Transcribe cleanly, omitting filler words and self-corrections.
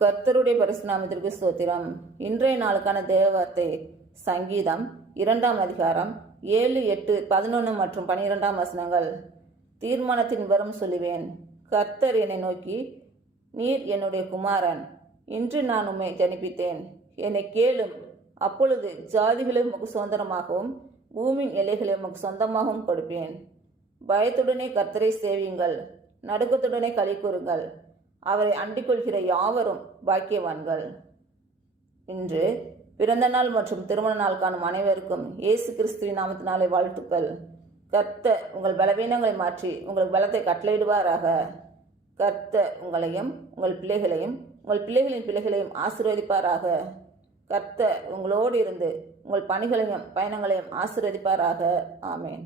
கர்த்தருடைய பரிசுநாமத்திற்கு ஸ்தோத்திரம். இன்றைய நாளுக்கான தேவ வார்த்தை சங்கீதம் 2ஆம் அதிகாரம் 7, 8, 11 மற்றும் 12 வசனங்கள். தீர்மானத்தின் வரம் சொல்லுவேன். கர்த்தர் என்னை நோக்கி, நீர் என்னுடைய குமாரன், இன்று நான் உம்மை ஜனிப்பித்தேன், என்னை கேளும், அப்பொழுது ஜாதிகளை உமக்கு சுதந்திரமாகவும் பூமியின் எல்லைகளை உமக்கு சொந்தமாகவும் கொடுப்பேன். பயத்துடனே கர்த்தரை சேவியுங்கள், நடுக்கத்துடனே களி கூறுங்கள், அவரை அண்டிக் கொள்கிற யாவரும் பாக்கியவான்கள். இன்று பிறந்த நாள் மற்றும் திருமண நாள் காணும் அனைவருக்கும் இயேசு கிறிஸ்துவின் நாமத்தினாலே வாழ்த்துக்கள். கர்த்தர் உங்கள் பலவீனங்களை மாற்றி உங்களுக்கு பலத்தை கட்டளையிடுவாராக. கர்த்தர் உங்களையும் உங்கள் பிள்ளைகளையும் உங்கள் பிள்ளைகளின் பிள்ளைகளையும் ஆசீர்வதிப்பாராக. கர்த்தர் உங்களோடு இருந்து உங்கள் பணிகளையும் பயணங்களையும் ஆசீர்வதிப்பாராக. ஆமேன்.